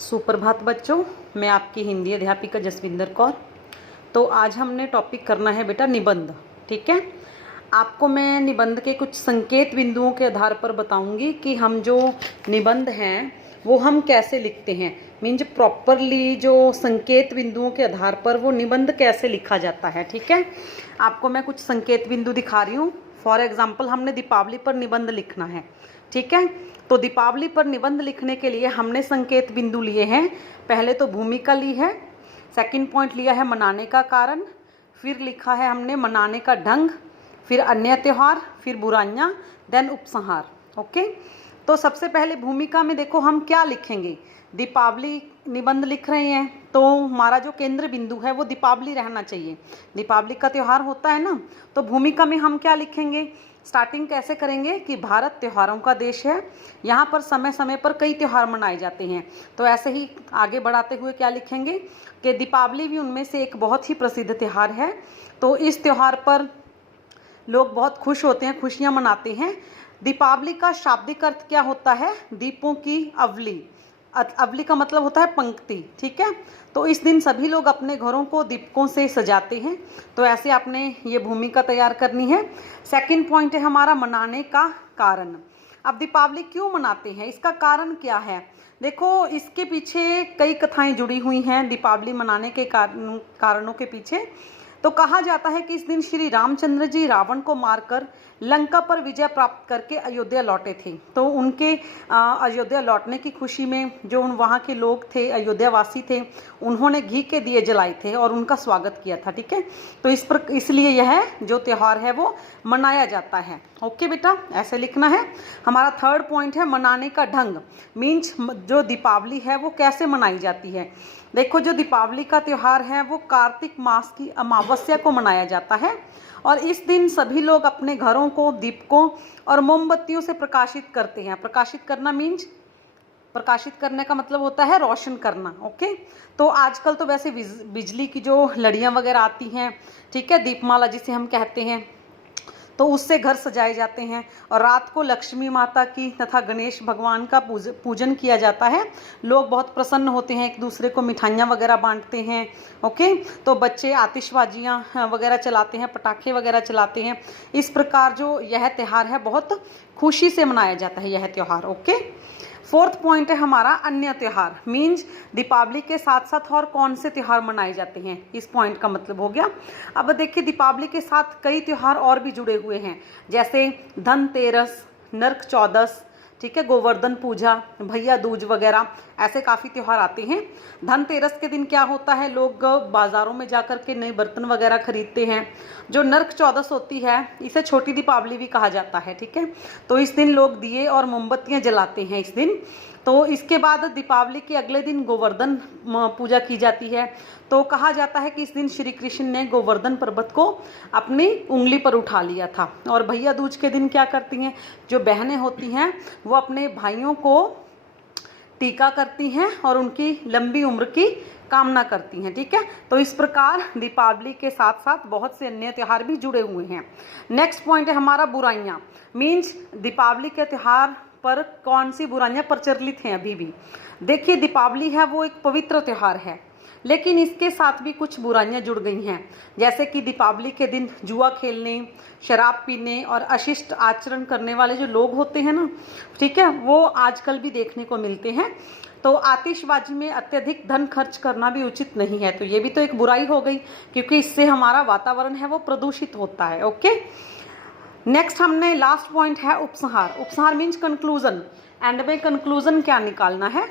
सुप्रभात बच्चों, मैं आपकी हिंदी अध्यापिका जसविंदर कौर। तो आज हमने टॉपिक करना है बेटा निबंध। ठीक है, आपको मैं निबंध के कुछ संकेत बिंदुओं के आधार पर बताऊंगी कि हम जो निबंध हैं वो हम कैसे लिखते हैं। मीन्स प्रॉपरली जो संकेत बिंदुओं के आधार पर वो निबंध कैसे लिखा जाता है। ठीक है, आपको मैं कुछ संकेत बिंदु दिखा रही हूँ। फॉर एग्जाम्पल, हमने दीपावली पर निबंध लिखना है। ठीक है, तो दीपावली पर निबंध लिखने के लिए हमने संकेत बिंदु लिए हैं। पहले तो भूमिका ली है, सेकंड पॉइंट लिया है मनाने का कारण, फिर लिखा है हमने मनाने का ढंग, फिर अन्य त्यौहार, फिर बुराइयाँ, देन उपसंहार। ओके, तो सबसे पहले भूमिका में देखो हम क्या लिखेंगे। दीपावली निबंध लिख रहे हैं तो हमारा जो केंद्र बिंदु है वो दीपावली रहना चाहिए। दीपावली का त्यौहार होता है ना, तो भूमिका में हम क्या लिखेंगे। स्टार्टिंग कैसे करेंगे कि भारत त्योहारों का देश है, यहाँ पर समय समय पर कई त्यौहार मनाए जाते हैं। तो ऐसे ही आगे बढ़ाते हुए क्या लिखेंगे कि दीपावली भी उनमें से एक बहुत ही प्रसिद्ध त्यौहार है। तो इस त्यौहार पर लोग बहुत खुश होते हैं, खुशियाँ मनाते हैं। दीपावली का शाब्दिक अर्थ क्या होता है, दीपों की अवली। अवली का मतलब होता है पंक्ति। ठीक है, तो इस दिन सभी लोग अपने घरों को दीपकों से सजाते हैं। तो ऐसे आपने ये भूमिका तैयार करनी है। सेकंड पॉइंट है हमारा मनाने का कारण। अब दीपावली क्यों मनाते हैं, इसका कारण क्या है। देखो, इसके पीछे कई कथाएं जुड़ी हुई हैं दीपावली मनाने के कारणों के पीछे। तो कहा जाता है कि इस दिन श्री रामचंद्र जी रावण को मारकर लंका पर विजय प्राप्त करके अयोध्या लौटे थे। तो उनके अयोध्या लौटने की खुशी में जो वहाँ के लोग थे, अयोध्या वासी थे, उन्होंने घी के दिए जलाए थे और उनका स्वागत किया था। ठीक है, तो इसलिए यह जो त्यौहार है वो मनाया जाता है। ओके बेटा, ऐसे लिखना है। हमारा थर्ड पॉइंट है मनाने का ढंग। मीन्स जो दीपावली है वो कैसे मनाई जाती है। देखो, जो दीपावली का त्यौहार है वो कार्तिक मास की अमावस्या को मनाया जाता है और इस दिन सभी लोग अपने घरों को दीपकों और मोमबत्तियों से प्रकाशित करते हैं। प्रकाशित करना मीन्स, प्रकाशित करने का मतलब होता है रोशन करना। ओके, तो आजकल तो वैसे बिजली की जो लड़ियाँ वगैरह आती हैं, ठीक है, दीपमाला जिसे हम कहते हैं, तो उससे घर सजाए जाते हैं और रात को लक्ष्मी माता की तथा गणेश भगवान का पूजन किया जाता है। लोग बहुत प्रसन्न होते हैं, एक दूसरे को मिठाइयाँ वगैरह बांटते हैं। ओके, तो बच्चे आतिशबाजियाँ वगैरह चलाते हैं, पटाखे वगैरह चलाते हैं। इस प्रकार जो यह त्यौहार है बहुत खुशी से मनाया जाता है यह त्यौहार। ओके, फोर्थ पॉइंट है हमारा अन्य त्यौहार। मीन्स दीपावली के साथ साथ और कौन से त्यौहार मनाए जाते हैं, इस पॉइंट का मतलब हो गया। अब देखिए, दीपावली के साथ कई त्यौहार और भी जुड़े हुए हैं, जैसे धनतेरस, नरक चौदस, ठीक है, गोवर्धन पूजा, भैया दूज वगैरह, ऐसे काफ़ी त्यौहार आते हैं। धनतेरस के दिन क्या होता है, लोग बाज़ारों में जाकर के नए बर्तन वगैरह खरीदते हैं। जो नरक चौदस होती है इसे छोटी दीपावली भी कहा जाता है। ठीक है, तो इस दिन लोग दिए और मोमबत्तियाँ जलाते हैं इस दिन। तो इसके बाद दीपावली के अगले दिन गोवर्धन पूजा की जाती है। तो कहा जाता है कि इस दिन श्री कृष्ण ने गोवर्धन पर्वत को अपनी उंगली पर उठा लिया था। और भैया दूज के दिन क्या करती हैं, जो बहनें होती हैं वो अपने भाइयों को टीका करती हैं और उनकी लंबी उम्र की कामना करती हैं। ठीक है, तो इस प्रकार दीपावली के साथ साथ बहुत से अन्य त्यौहार भी जुड़े हुए हैं। नेक्स्ट पॉइंट है हमारा बुराइयाँ। मीन्स दीपावली के त्यौहार पर कौन सी बुराइयां प्रचलित हैं अभी भी। देखिए, दीपावली है वो एक पवित्र त्यौहार है, लेकिन इसके साथ भी कुछ बुराइयां जुड़ गई हैं। जैसे कि दीपावली के दिन जुआ खेलने, शराब पीने और अशिष्ट आचरण करने वाले जो लोग होते हैं ना, ठीक है, वो आजकल भी देखने को मिलते हैं। तो आतिशबाजी में अत्यधिक धन खर्च करना भी उचित नहीं है। तो ये भी तो एक बुराई हो गई, क्योंकि इससे हमारा वातावरण है वो प्रदूषित होता है। ओके, नेक्स्ट हमने लास्ट पॉइंट है उपसंहार। उपसंहार मीन्स कंक्लूजन। एंड में कंक्लूजन क्या निकालना है।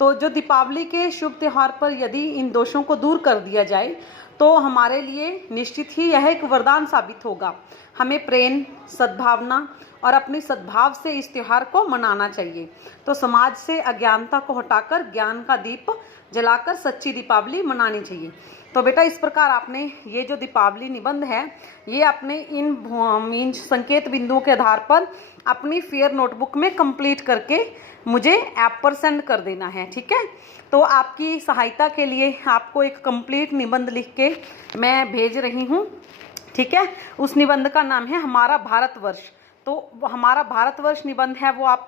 तो जो दीपावली के शुभ त्यौहार पर यदि इन दोषों को दूर कर दिया जाए तो हमारे लिए निश्चित ही यह एक वरदान साबित होगा। हमें प्रेम, सद्भावना और अपनी सद्भाव से इस त्यौहार को मनाना चाहिए। तो समाज से अज्ञानता को हटाकर ज्ञान का दीप जलाकर सच्ची दीपावली मनानी चाहिए। तो बेटा, इस प्रकार आपने ये जो दीपावली निबंध है ये आपने इन मीन्स संकेत बिंदुओं के आधार पर अपनी फेयर नोटबुक में कंप्लीट करके मुझे ऐप पर सेंड कर देना है। ठीक है, तो आपकी सहायता के लिए आपको एक कंप्लीट निबंध लिख के मैं भेज रही हूँ। ठीक है, उस निबंध का नाम है हमारा भारतवर्ष। तो हमारा भारतवर्ष निबंध है वो आप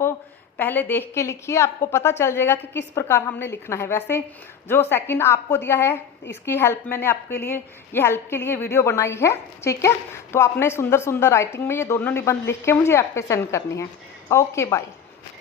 पहले देख के लिखिए, आपको पता चल जाएगा कि किस प्रकार हमने लिखना है। वैसे जो सेकंड आपको दिया है इसकी हेल्प मैंने आपके लिए, ये हेल्प के लिए वीडियो बनाई है, ठीक है। तो आपने सुंदर सुंदर राइटिंग में ये दोनों निबंध लिख के मुझे ऐप पे सेंड करनी है। Okay bye.